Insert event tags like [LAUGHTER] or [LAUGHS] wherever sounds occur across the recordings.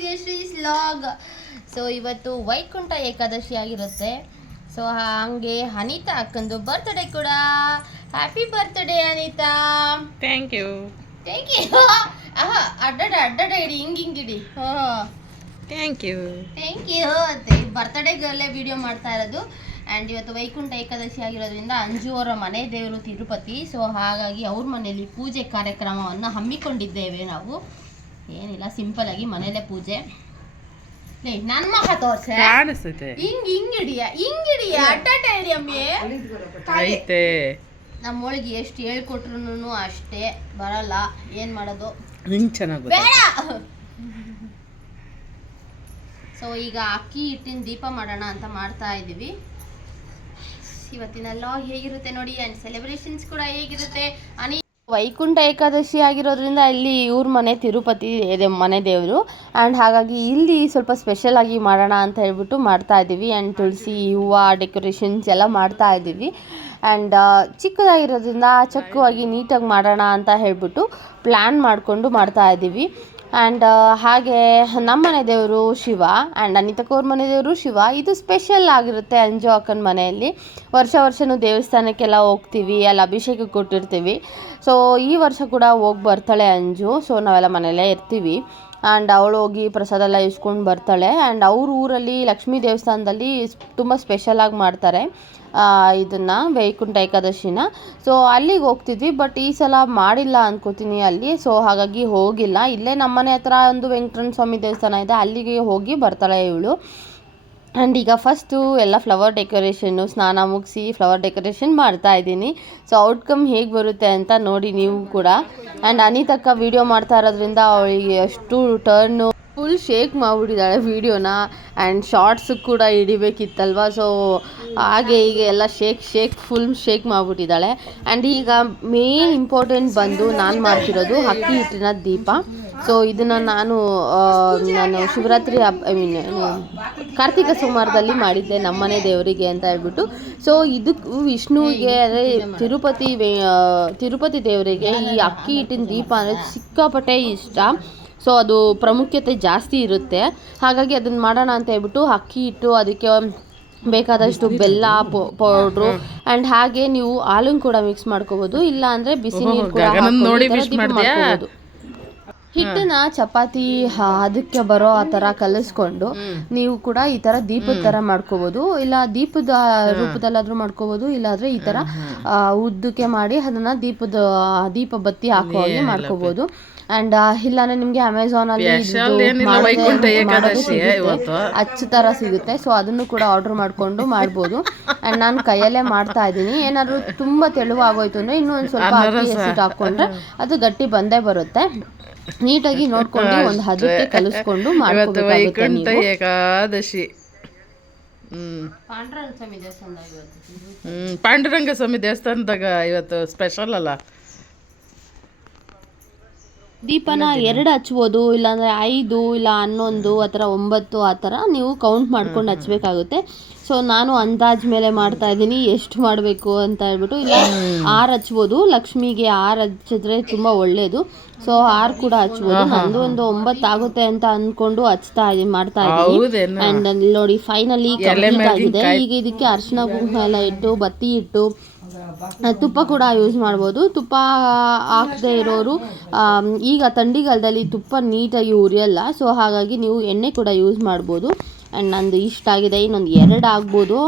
To Shri slog so ಇವತ್ತು ವೈಕುಂಠ ಏಕಾದಶಿ ಆಗಿರುತ್ತೆ. So ಹಾಗೆ ಅನಿತಾ ಅಕ್ಕಂದು ಬರ್ತ್ಡೇ ಕೂಡ. Happy birthday Anita. Thank you thank you ಅಡ್ಡಡ ಅಡ್ಡಡ ಇಡಿ ಹಿಂಗ್ ಹಿಂಗ್ ಇಡಿ ಹಾಂ. ಥ್ಯಾಂಕ್ ಯು ಥ್ಯಾಂಕ್ ಯು ಬರ್ತ್ಡೇಗಲ್ಲೇ ವಿಡಿಯೋ ಮಾಡ್ತಾ ಇರೋದು. ಆ್ಯಂಡ್ ಇವತ್ತು ವೈಕುಂಠ ಏಕಾದಶಿ ಆಗಿರೋದ್ರಿಂದ ಅಂಜು ಅವರ ಮನೆ ದೇವರು ತಿರುಪತಿ. ಸೊ ಹಾಗಾಗಿ ಅವ್ರ ಮನೆಯಲ್ಲಿ ಪೂಜೆ ಕಾರ್ಯಕ್ರಮವನ್ನು ಹಮ್ಮಿಕೊಂಡಿದ್ದೇವೆ ನಾವು. ಏನಿಲ್ಲ ಸಿಂಪಲ್ ಆಗಿ ಮನೇಲೆ ಪೂಜೆ. ನನ್ ಮಗ ತೋರ್ಸೆ? ಕಾಣಿಸುತ್ತೆ. ಹಿಂಗ್ ಹಿಂಗ್ ಹಿಡಿಯ ಹಿಂಗ್ ಹಿಡಿಯ ಅಟ್ಟಾಟ ಹಿಡಿ ಅಮ್ಮಿ. ಐತೆ. ನಮ್ಮೊಳಗೆ ಎಷ್ಟು ಹೇಳ್ಕೊಟ್ರು ಅಷ್ಟೇ ಬರಲ್ಲ. ಏನ್ ಮಾಡೋದು? ನಿಂಗೆ ಚೆನ್ನಾಗಿ ಬೇಡ! ಸೊ ಈಗ ಅಕ್ಕಿ ಹಿಟ್ಟಿನ ದೀಪ ಮಾಡೋಣ ಅಂತ ಮಾಡ್ತಾ ಇದ್ದೀವಿ ಇವತ್ತಿನ ಲಾಗ್ ಹೇಗಿರುತ್ತೆ ನೋಡಿ ಅಂಡ್ ಸೆಲೆಬ್ರೇಷನ್ಸ್ ಕೂಡ ಹೇಗಿರುತ್ತೆ. ಅನಿ ವೈಕುಂಠ ಏಕಾದಶಿ ಆಗಿರೋದ್ರಿಂದ ಇಲ್ಲಿ ಇವ್ರ ಮನೆ ತಿರುಪತಿ ಮನೆ ದೇವರು. ಆ್ಯಂಡ್ ಹಾಗಾಗಿ ಇಲ್ಲಿ ಸ್ವಲ್ಪ ಸ್ಪೆಷಲ್ ಆಗಿ ಮಾಡೋಣ ಅಂತ ಹೇಳ್ಬಿಟ್ಟು ಮಾಡ್ತಾ ಇದ್ದೀವಿ. ಆ್ಯಂಡ್ ತುಳಸಿ, ಹೂವು ಡೆಕೋರೇಷನ್ಸ್ ಎಲ್ಲ ಮಾಡ್ತಾ ಇದ್ದೀವಿ. ಆ್ಯಂಡ್ ಚಿಕ್ಕದಾಗಿರೋದ್ರಿಂದ ಚಕ್ಕವಾಗಿ ನೀಟಾಗಿ ಮಾಡೋಣ ಅಂತ ಹೇಳ್ಬಿಟ್ಟು ಪ್ಲ್ಯಾನ್ ಮಾಡಿಕೊಂಡು ಮಾಡ್ತಾ ಇದ್ದೀವಿ. ಆ್ಯಂಡ್ ಹಾಗೆ ನಮ್ಮನೆ ದೇವರು ಶಿವ ಆ್ಯಂಡ್ ಅನಿತಕ್ಕವ್ರ ಮನೆ ದೇವರು ಶಿವ. ಇದು ಸ್ಪೆಷಲ್ ಆಗಿರುತ್ತೆ ಅಂಜು ಅಕ್ಕನ ಮನೆಯಲ್ಲಿ. ವರ್ಷ ವರ್ಷವೂ ದೇವಸ್ಥಾನಕ್ಕೆಲ್ಲ ಹೋಗ್ತೀವಿ, ಅಲ್ಲಿ ಅಭಿಷೇಕ ಕೊಟ್ಟಿರ್ತೀವಿ. ಸೊ ಈ ವರ್ಷ ಕೂಡ ಹೋಗಿ ಬರ್ತಾಳೆ ಅಂಜು. ಸೊ ನಾವೆಲ್ಲ ಮನೆಯಲ್ಲೇ ಇರ್ತೀವಿ. ಆ್ಯಂಡ್ ಅವಳು ಹೋಗಿ ಪ್ರಸಾದ ಎಲ್ಲ ಇಸ್ಕೊಂಡು ಬರ್ತಾಳೆ. ಆ್ಯಂಡ್ ಅವ್ರ ಊರಲ್ಲಿ ಲಕ್ಷ್ಮೀ ದೇವಸ್ಥಾನದಲ್ಲಿ ತುಂಬ ಸ್ಪೆಷಲಾಗಿ ಮಾಡ್ತಾರೆ ಇದನ್ನು ವೈಕುಂಠ ಏಕಾದಶಿನ. ಸೊ ಅಲ್ಲಿಗೆ ಹೋಗ್ತಿದ್ವಿ ಬಟ್ ಈ ಸಲ ಮಾಡಿಲ್ಲ ಅಂದ್ಕೋತೀನಿ ಅಲ್ಲಿ. ಸೊ ಹಾಗಾಗಿ ಹೋಗಿಲ್ಲ. ಇಲ್ಲೇ ನಮ್ಮನೆ ಹತ್ರ ಒಂದು ವೆಂಕಟರಮಣ ಸ್ವಾಮಿ ದೇವಸ್ಥಾನ ಇದೆ, ಅಲ್ಲಿಗೆ ಹೋಗಿ ಬರ್ತಾಳೆ ಇವಳು. ಆ್ಯಂಡ್ ಈಗ ಫಸ್ಟು ಎಲ್ಲ ಫ್ಲವರ್ ಡೆಕೋರೇಷನ್ನು ಸ್ನಾನ ಮುಗಿಸಿ ಫ್ಲವರ್ ಡೆಕೋರೇಷನ್ ಮಾಡ್ತಾ ಇದ್ದೀನಿ. ಸೊ ಔಟ್ಕಮ್ ಹೇಗೆ ಬರುತ್ತೆ ಅಂತ ನೋಡಿ ನೀವು ಕೂಡ. ಆ್ಯಂಡ್ ಅನಿತಕ್ಕ ವೀಡಿಯೋ ಮಾಡ್ತಾ ಇರೋದ್ರಿಂದ ಅವಳಿಗೆ ಅಷ್ಟು ಟರ್ನು ಫುಲ್ ಶೇಕ್ ಮಾಡಿಬಿಟ್ಟಿದ್ದಾಳೆ ವೀಡಿಯೋನ ಆ್ಯಂಡ್ ಶಾರ್ಟ್ಸ್ ಕೂಡ ಹಿಡಿಬೇಕಿತ್ತಲ್ವ? ಸೊ ಹಾಗೆ ಹೀಗೆ ಎಲ್ಲ ಶೇಕ್ ಶೇಕ್ ಫುಲ್ ಶೇಕ್ ಮಾಡಿಬಿಟ್ಟಿದ್ದಾಳೆ. ಆ್ಯಂಡ್ ಈಗ ಮೇನ್ ಇಂಪಾರ್ಟೆಂಟ್ ಬಂದು ನಾನು ಮಾಡ್ತಿರೋದು ಅಕ್ಕಿ ಹಿಟ್ಟಿನ ದೀಪ. ಸೊ ಇದನ್ನು ನಾನು ನಾನು ಶಿವರಾತ್ರಿ ಹಬ್ಬ ಐ ಮೀನ್ ಕಾರ್ತಿಕ ಸೋಮವಾರದಲ್ಲಿ ಮಾಡಿದ್ದೆ ನಮ್ಮನೆ ದೇವರಿಗೆ ಅಂತ ಹೇಳ್ಬಿಟ್ಟು. ಸೊ ಇದಕ್ಕೂ ವಿಷ್ಣುವಿಗೆ ಅಂದರೆ ತಿರುಪತಿ ತಿರುಪತಿ ದೇವರಿಗೆ ಈ ಅಕ್ಕಿ ಹಿಟ್ಟಿನ ದೀಪ ಅಂದರೆ ಸಿಕ್ಕಾಪಟ್ಟೆ ಇಷ್ಟ. ಸೊ ಅದು ಪ್ರಾಮುಖ್ಯತೆ ಜಾಸ್ತಿ ಇರುತ್ತೆ. ಹಾಗಾಗಿ ಅದನ್ನು ಮಾಡೋಣ ಅಂತ ಹೇಳ್ಬಿಟ್ಟು ಅಕ್ಕಿ ಹಿಟ್ಟು ಅದಕ್ಕೆ ಬೇಕಾದಷ್ಟು ಬೆಲ್ಲ ಪೌಡ್ರು ಆ್ಯಂಡ್ ಹಾಗೆ ನೀವು ಹಾಲನ್ನು ಕೂಡ ಮಿಕ್ಸ್ ಮಾಡ್ಕೋಬೋದು. ಇಲ್ಲ ಅಂದರೆ ಬಿಸಿ ನೀರು ಕೂಡ ಹಿಟ್ಟನ್ನ ಚಪಾತಿ ಹ- ಅದಕ್ಕೆ ಬರೋ ಆ ತರ ಕಲಿಸ್ಕೊಂಡು ನೀವು ಕೂಡ ಈ ತರ ದೀಪದ ತರ ಮಾಡ್ಕೋಬಹುದು ಇಲ್ಲ ದೀಪದ ರೂಪದಲ್ಲಾದ್ರೂ ಮಾಡ್ಕೋಬೋದು ಇಲ್ಲಾಂದ್ರೆ ಈ ತರ ಆ, ಉದ್ದಕ್ಕೆ ಮಾಡಿ ಅದನ್ನ ದೀಪದ ದೀಪ ಬತ್ತಿ ಹಾಕೋ ಹಾಗೆ ಮಾಡ್ಕೋಬೋದು. ಅಂಡ್ ಇಲ್ಲಾಂದ್ರೆ ನಿಮ್ಗೆ ಅಮೆಝಾನ್ ಅಲ್ಲಿ ತರ ಸಿಗುತ್ತೆ ಸೊ ಅದನ್ನು ಕೂಡ ಆರ್ಡರ್ ಮಾಡ್ಕೊಂಡು ಮಾಡ್ಬೋದು. ಅಂಡ್ ನಾನು ಕೈಯಲ್ಲೇ ಮಾಡ್ತಾ ಇದ್ದೀನಿ. ಏನಾದ್ರು ತುಂಬಾ ತೆಳುವಾಗೋಯ್ತು ಅಂದ್ರೆ ಇನ್ನೂ ಒಂದು ಸ್ವಲ್ಪ ಅಕ್ಕಿ ಹಾಕೊಂಡ್ರೆ ಅದು ಗಟ್ಟಿ ಬಂದೇ ಬರುತ್ತೆ. ನೀಟಾಗಿ ನೋಡ್ಕೊಂಡು ಒಂದು ಹದಕ್ಕೆ ಕಲಿಸ್ಕೊಂಡು ಮಾಡ್ಕೋಬೇಕಾಗುತ್ತೆ ನೀವು. ಏಕಾದಶಿ. ಹ್ಮ್. ಪಾಂಡುರಂಗ ಸ್ವಾಮಿ ದೇವಸ್ಥಾನದಾಗ ಇವತ್ತು ಹ್ಮ್ ಪಾಂಡುರಂಗ ಸ್ವಾಮಿ ದೇವಸ್ಥಾನದಾಗ ಇವತ್ತು ಸ್ಪೆಷಲ್ ಅಲ್ಲ. ದೀಪನ ಎರಡು ಹಚ್ಬೋದು ಇಲ್ಲಾಂದ್ರೆ ಐದು ಇಲ್ಲ ಹನ್ನೊಂದು ಆ ಥರ ಒಂಬತ್ತು ಆ ಥರ ನೀವು ಕೌಂಟ್ ಮಾಡ್ಕೊಂಡು ಹಚ್ಬೇಕಾಗುತ್ತೆ. ಸೊ ನಾನು ಅಂದಾಜ್ ಮೇಲೆ ಮಾಡ್ತಾ ಇದ್ದೀನಿ ಎಷ್ಟು ಮಾಡಬೇಕು ಅಂತ ಹೇಳ್ಬಿಟ್ಟು ಇಲ್ಲ ಆರು ಹಚ್ಬೋದು ಲಕ್ಷ್ಮಿಗೆ ಆರು ಹಚ್ಚಿದ್ರೆ ತುಂಬ ಒಳ್ಳೆಯದು ಸೊ ಆರು ಕೂಡ ಹಚ್ಬೋದು ನಂದು ಒಂದು ಒಂಬತ್ತು ಆಗುತ್ತೆ ಅಂತ ಅಂದ್ಕೊಂಡು ಹಚ್ತಾ ಇದೀನಿ ಮಾಡ್ತಾ ಇದ್ದೀನಿ. ಅಲ್ಲಿ ನೋಡಿ ಫೈನಲಿ ಕಂಪ್ಲೀಟ್ ಆಗಿದೆ. ಈಗ ಇದಕ್ಕೆ ಅರಿಶಿನ ಕುಂಕುಮ ಎಲ್ಲ ಇಟ್ಟು ಬತ್ತಿ ಇಟ್ಟು ತುಪ್ಪ ಕೂಡ ಯೂಸ್ ಮಾಡ್ಬೋದು. ತುಪ್ಪ ಹಾಕದೇ ಇರೋರು ಈಗ ಥಂಡಿಗಾಲದಲ್ಲಿ ತುಪ್ಪ ನೀಟಾಗಿ ಉರಿಯಲ್ಲ ಸೊ ಹಾಗಾಗಿ ನೀವು ಎಣ್ಣೆ ಕೂಡ ಯೂಸ್ ಮಾಡ್ಬೋದು. ಆ್ಯಂಡ್ ನಂದು ಇಷ್ಟ ಆಗಿದೆ, ಇನ್ನೊಂದು ಎರಡು ಆಗ್ಬೋದು.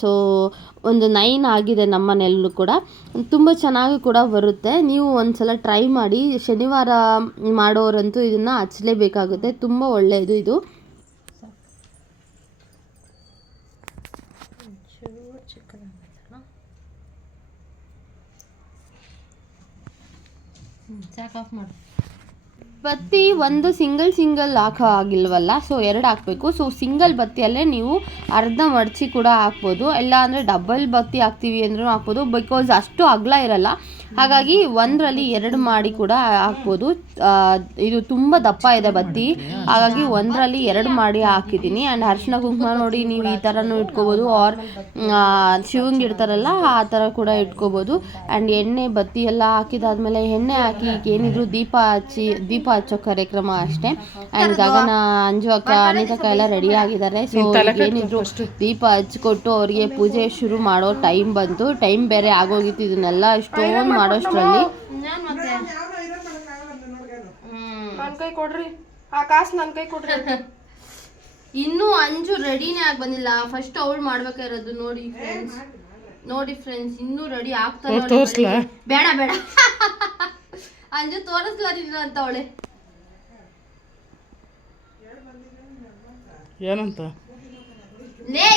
ಸೊ ಒಂದು ನೈನ್ ಆಗಿದೆ ನಮ್ಮ ಮನೆಯಲ್ಲೂ ಕೂಡ. ತುಂಬ ಚೆನ್ನಾಗಿ ಕೂಡ ಬರುತ್ತೆ. ನೀವು ಒಂದ್ಸಲ ಟ್ರೈ ಮಾಡಿ, ಶನಿವಾರ ಮಾಡೋರಂತೂ ಇದನ್ನು ಹಚ್ಚಲೇಬೇಕಾಗುತ್ತೆ ತುಂಬ ಒಳ್ಳೆಯದು ಇದು. ಆಫ್ ಬತ್ತಿ ಒಂದು ಸಿಂಗಲ್ ಸಿಂಗಲ್ ಹಾಕೋ ಆಗಿಲ್ವಲ್ಲ ಸೊ ಎರಡು ಹಾಕಬೇಕು. ಸೊ ಸಿಂಗಲ್ ಬತ್ತಿಯಲ್ಲೇ ನೀವು ಅರ್ಧ ಮಡಚಿ ಕೂಡ ಹಾಕ್ಬೋದು. ಇಲ್ಲ ಅಂದರೆ ಡಬಲ್ ಬತ್ತಿ ಹಾಕ್ತೀವಿ ಅಂದ್ರೂ ಹಾಕ್ಬೋದು. ಬಿಕಾಸ್ ಅಷ್ಟು ಅಗಲ ಇರಲ್ಲ. ಹಾಗಾಗಿ ಒಂದರಲ್ಲಿ ಎರಡು ಮಾಡಿ ಕೂಡ ಹಾಕ್ಬೋದು. ಇದು ತುಂಬ ದಪ್ಪ ಇದೆ ಬತ್ತಿ. ಹಾಗಾಗಿ ಒಂದರಲ್ಲಿ ಎರಡು ಮಾಡಿ ಹಾಕಿದ್ದೀನಿ. ಆ್ಯಂಡ್ ಅರಿಶಿನ ಕುಂಕುಮ ನೋಡಿ ನೀವು ಈ ಥರನೂ ಇಟ್ಕೋಬೋದು. ಆರ್ ಶಿವಂಗೆ ಇಡ್ತಾರಲ್ಲ ಆ ಥರ ಕೂಡ ಇಟ್ಕೋಬೋದು. ಆ್ಯಂಡ್ ಎಣ್ಣೆ ಬತ್ತಿ ಎಲ್ಲ ಹಾಕಿದಾದ್ಮೇಲೆ ಎಣ್ಣೆ ಹಾಕಿ ಏನಿದ್ರು ದೀಪ ಹಚ್ಚಿ ದೀಪ ಹಚ್ಚೋ ಕಾರ್ಯಕ್ರಮ ಅಷ್ಟೇ. ಆ್ಯಂಡ್ ಗಗನ ಅಂಜು ಅಕ್ಕ ಅನಿತಕ್ಕ ಎಲ್ಲ ರೆಡಿ ಆಗಿದ್ದಾರೆ. ಸೊ ಏನಿದ್ರು ದೀಪ ಹಚ್ಕೊಟ್ಟು ಅವ್ರಿಗೆ ಪೂಜೆ ಶುರು ಮಾಡೋ ಟೈಮ್ ಬಂತು. ಟೈಮ್ ಬೇರೆ ಆಗೋಗಿತ್ತು ಇದನ್ನೆಲ್ಲ ಸ್ಟೋನ್ ಮಾಡೋಷ್ಟರಲ್ಲಿ. ನನ್ನ ಕೈ ಕೊಡ್ರಿ. ಆ ಕಾಸು ನನ್ ಕೈ ಕೊಡ್ರಿ. [LAUGHS] ಇನ್ನೂ ಅಂಜು ರೆಡಿನೇ ಆಗಿ ಬಂದಿಲ್ಲ. ಫಸ್ಟ್ ಅವಳು ಮಾಡ್ಬೇಕಾಗಿರೋದು ನೋಡಿ ಫ್ರೆಂಡ್ಸ್ ನೋಡಿ ಫ್ರೆಂಡ್ಸ್ ಇನ್ನೂ ರೆಡಿ ಆಗ್ತಾ ಅವ್ಳ್ ಬೇಡ ಬೇಡ. [LAUGHS] ಅಂಜು ತೋರಿಸ್ಲಾರಿಲ್ಲ ಅಂತ ಅವಳೆ. ಏನಂತ? ಲೇ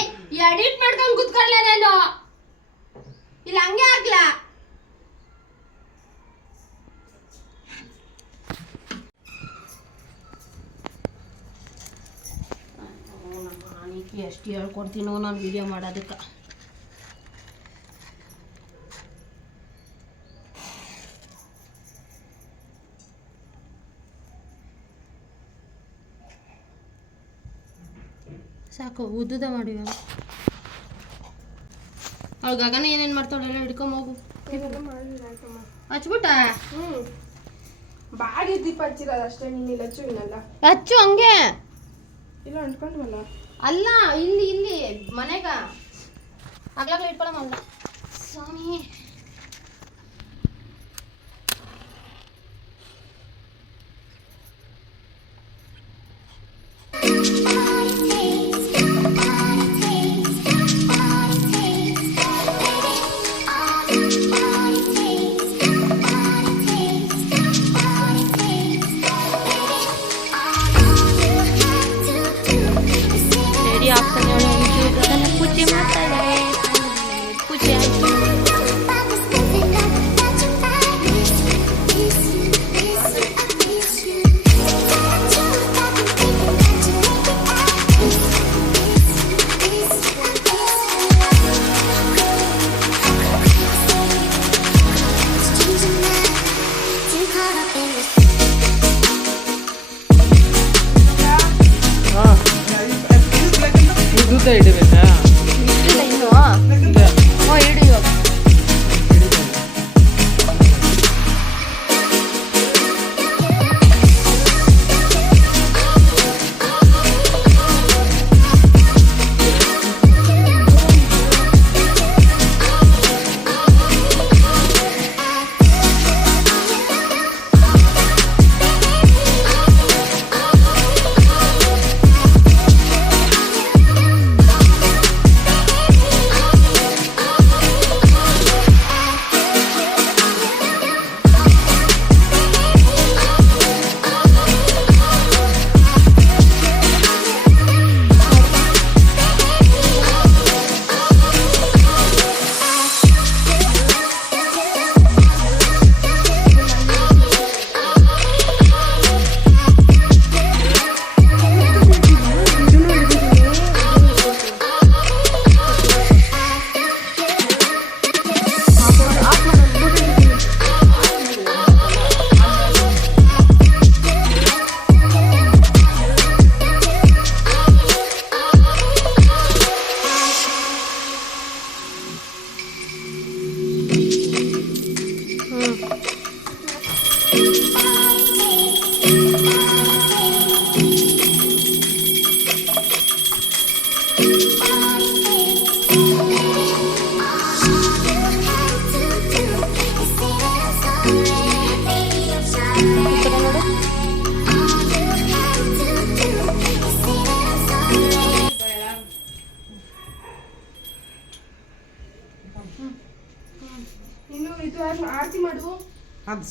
ಎಡಿಟ್ ಮಾಡ್ಕೊಂಡು ಕುತ್ಕೊಳ್ಳೆ ನಾನು. ಇಲ್ಲ ಹಂಗೆ ಆಗ್ಲಾ ಎಷ್ಟು ಹೇಳ್ಕೊಡ್ತೀನೋ ನಾನು ವಿಡಿಯೋ ಮಾಡೋದಕ್ಕೆ. ಸಾಕು ಉದ್ದುದ ಮಾಡಿ ಅವ್ಳು ಗಗನ ಏನೇನು ಮಾಡ್ತಾಳೆಲ್ಲ ಹಿಡ್ಕೊಂಡ್ ಹೋಗು. ಹಚ್ಬಿಟ್ಟ? ಬಾಗಿ ದೀಪ ಹಚ್ಚಿರೋದು ಅಷ್ಟೇ ನೀನು ಇಲ್ಲ ಹಚ್ಚು ಇನ್ನಲ್ಲ. ಹಚ್ಚು ಹಂಗೆ. ಇಲ್ಲ ಅಂಟ್ಕೊಂಡ್ವಲ್ಲ. ಅಲ್ಲ ಇಲ್ಲಿ ಇಲ್ಲಿ ಮನೆಗ. ಆಗ್ಲಾಗ್ಲ ಇಟ್ಕೊಳಮಲ್ಲ ಸ್ವಾಮಿ.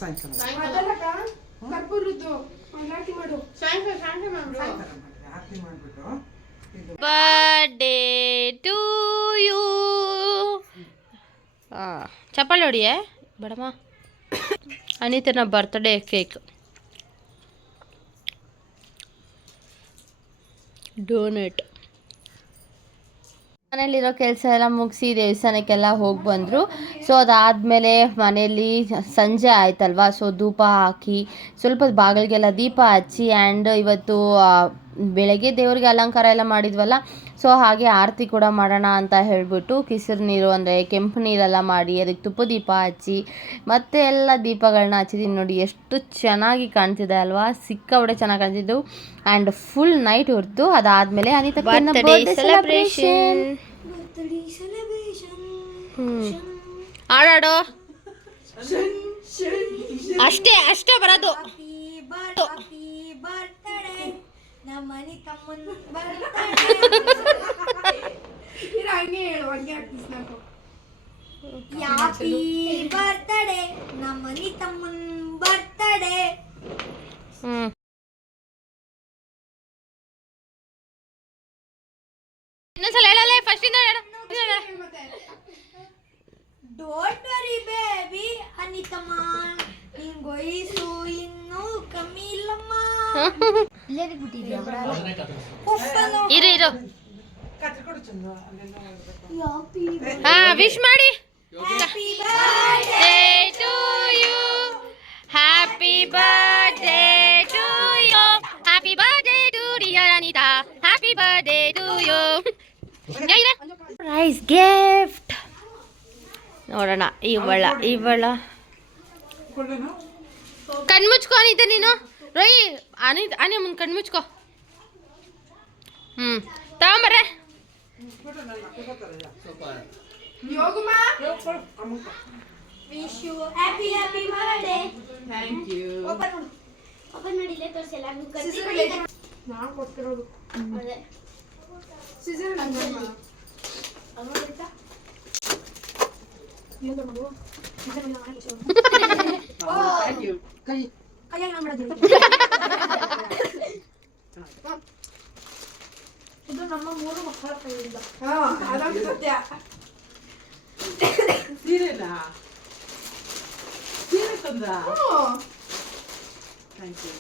ಇದು ಬರ್ಡೇ ಟು ಯು ಚಪ್ಪಾಳೆ ಹೊಡಿಯೇ ಬೇಡಮ್ಮ ಅನಿತನ ಬರ್ತ್ಡೇ ಕೇಕ್ ಡೋನೆಟ್ ಮನೇಲಿರೋ ಕೆಲಸ ಎಲ್ಲ ಮುಗಿಸಿ ದೇವಸ್ಥಾನಕ್ಕೆಲ್ಲ ಹೋಗಿ ಬಂದರು. ಸೊ ಅದಾದಮೇಲೆ ಮನೆಯಲ್ಲಿ ಸಂಜೆ ಆಯ್ತಲ್ವಾ? ಸೊ ಧೂಪ ಹಾಕಿ ಸ್ವಲ್ಪ ಬಾಗಿಲಿಗೆಲ್ಲ ದೀಪ ಹಚ್ಚಿ ಆ್ಯಂಡ್ ಇವತ್ತು ಬೆಳಗ್ಗೆ ದೇವರಿಗೆ ಅಲಂಕಾರ ಎಲ್ಲ ಮಾಡಿದ್ವಲ್ಲ ಸೊ ಹಾಗೆ ಆರತಿ ಕೂಡ ಮಾಡೋಣ ಅಂತ ಹೇಳಿಬಿಟ್ಟು ಕಿಸಿರು ನೀರು ಅಂದರೆ ಕೆಂಪು ನೀರೆಲ್ಲ ಮಾಡಿ ಅದಕ್ಕೆ ತುಪ್ಪ ದೀಪ ಹಚ್ಚಿ ಮತ್ತೆ ಎಲ್ಲ ದೀಪಗಳನ್ನ ಹಚ್ಚಿದ್ದೀನಿ ನೋಡಿ ಎಷ್ಟು ಚೆನ್ನಾಗಿ ಕಾಣ್ತಿದೆ ಅಲ್ವಾ? ಸಿಕ್ಕ ಒಡೆ ಚೆನ್ನಾಗಿ ಕಾಣ್ತಿದ್ದು. ಆ್ಯಂಡ್ ಫುಲ್ ನೈಟ್ ಹೊರತು ಅದಾದಮೇಲೆ ಅನಿತಾ ಸೆಲೆಬ್ರೇಷನ್ ಆಡಾಡೋ ಅಷ್ಟೇ ಅಷ್ಟೇ ಬರೋದು. ನಮ್ಮನಿ ತಮ್ಮನ್ [LAUGHS] ಇರು ಹಂಗೆ ಹೇಳು ಹಂಗೆ ಮನಿ ಬರ್ತಡೆ ತಮ್ಮನ್ ಬರ್ತಡೆ ಹ್ಮ್. ಇನ್ನೊಂದ್ಸಲ ಹೇಳಲ್ಲ ಫಸ್ಟ್ ಇಂದ ಡೋಂಟ್ ವರಿ ಬೇಬಿ ಅನಿತಮ್ಮ ನಿನ್ ವಯಸ್ಸು ಇನ್ನೂ ಕಮ್ಮಿ ಇಲ್ಲಮ್ಮ. ಇರೇ ಹಾ ವಿಶ್ ಮಾಡಿ. Happy to you happy birthday to you happy happy birthday to you prize gift ನೋಡೋಣ ಈ ಬಳ್ಳ ಕಣ್ಣು ನೀನು. ರೋಯಿ ಅನಿ ಅನಿ ಮುಂದೆ ಕಣ್ಮುಚ್ಕೊ ಹ್ಞೂ ತಗೊಂಬರ್ರೆ ಯೋಗಮ್ಮ ವಿಶ್ ಕೈಯಾಗ ನಾನ್ ಇದು ನಮ್ಮ ಮೂರು ಮಕ್ಕಳ ಕೈಯಿಂದ. ಹಾ ಅದಂತೂ ಸತ್ಯ. ಸೀರೆನಾ? ಸೀರೆ ತಂದ ಥ್ಯಾಂಕ್ ಯು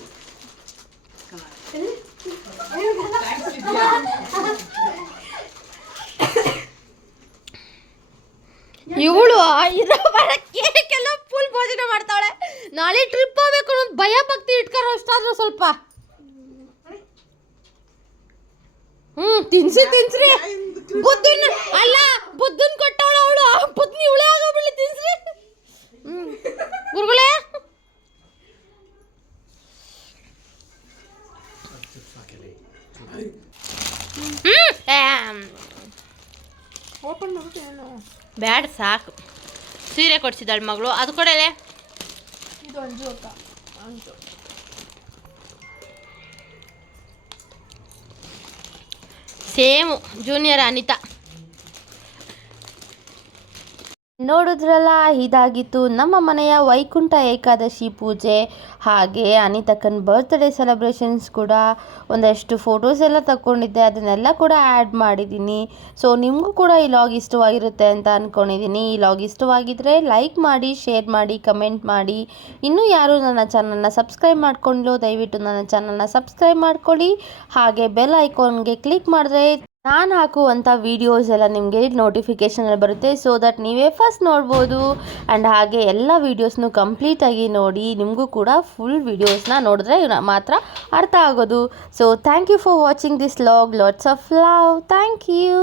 ಇವಳು ಇರೋ ಬರ ಕೇಕ್ ಎಲ್ಲ ಫುಲ್ ಭೋಜನ ಮಾಡ್ತಾಳೆ. ನಾಳೆ ಟ್ರಿಪ್ ಹೋಗ್ಬೇಕು ಒಂದು ಭಯ ಭಕ್ತಿ ಇಟ್ಕೊಳ್ಳೋ ಅಷ್ಟಾದ್ರೂ ಸ್ವಲ್ಪ. ಹ್ಮ್ ತಿನ್ಸಿ ತಿನ್ಸ್ರಿ. ಬುದ್ಧನ್ ಅಲ್ಲ ಬುದ್ಧನ್ ಕೊಟ್ಟವಳು ಅವಳು. ಬುದ್ಧನ್ ಇವಳೇ ಆಗೋಗ್ಬಿಡ್ಲಿ ತಿನ್ಸ್ರಿ. ಹ್ಮ್. ಗುರುಗಳೇ. ಬ್ಯಾಡ ಸಾಕು. ಸೀರೆ ಕೊಡ್ಸಿದ್ದಾಳೆ ಮಗಳು. ಅದು ಕೊಡಲೆ. Same junior Anita. ನೋಡಿದ್ರಲ್ಲ ಇದಾಗಿತ್ತು ನಮ್ಮ ಮನೆಯ ವೈಕುಂಠ ಏಕಾದಶಿ ಪೂಜೆ. ಹಾಗೆ ಅನಿತಕ್ಕನ ಬರ್ತ್ಡೇ ಸೆಲೆಬ್ರೇಷನ್ಸ್ ಕೂಡ ಒಂದಷ್ಟು ಫೋಟೋಸ್ ಎಲ್ಲ ತಗೊಂಡಿದ್ದೆ ಅದನ್ನೆಲ್ಲ ಕೂಡ ಆ್ಯಡ್ ಮಾಡಿದ್ದೀನಿ. ಸೊ ನಿಮಗೂ ಕೂಡ ಈ ಲಾಗ್ ಇಷ್ಟವಾಗಿರುತ್ತೆ ಅಂತ ಅಂದ್ಕೊಂಡಿದ್ದೀನಿ ಈ ಲಾಗ್ ಇಷ್ಟವಾಗಿದ್ದರೆ ಲೈಕ್ ಮಾಡಿ ಶೇರ್ ಮಾಡಿ ಕಮೆಂಟ್ ಮಾಡಿ. ಇನ್ನೂ ಯಾರು ನನ್ನ ಚಾನಲ್ನ ಸಬ್ಸ್ಕ್ರೈಬ್ ಮಾಡ್ಕೊಂಡು ದಯವಿಟ್ಟು ನನ್ನ ಚಾನಲ್ನ ಸಬ್ಸ್ಕ್ರೈಬ್ ಮಾಡ್ಕೊಳ್ಳಿ. ಹಾಗೆ ಬೆಲ್ ಐಕಾನ್ಗೆ ಕ್ಲಿಕ್ ಮಾಡಿದ್ರೆ ನಾನು ಹಾಕುವಂಥ ವೀಡಿಯೋಸ್ ಎಲ್ಲ ನಿಮಗೆ ನೋಟಿಫಿಕೇಷನಲ್ಲಿ ಬರುತ್ತೆ. ಸೊ ದಟ್ ನೀವೇ ಫಸ್ಟ್ ನೋಡ್ಬೋದು. ಆ್ಯಂಡ್ ಹಾಗೆ ಎಲ್ಲ ವೀಡಿಯೋಸ್ನು ಕಂಪ್ಲೀಟಾಗಿ ನೋಡಿ ನಿಮಗೂ ಕೂಡ ಫುಲ್ ವೀಡಿಯೋಸ್ನ ನೋಡಿದ್ರೆ ಮಾತ್ರ ಅರ್ಥ ಆಗೋದು. So thank you for watching this vlog lots of love thank you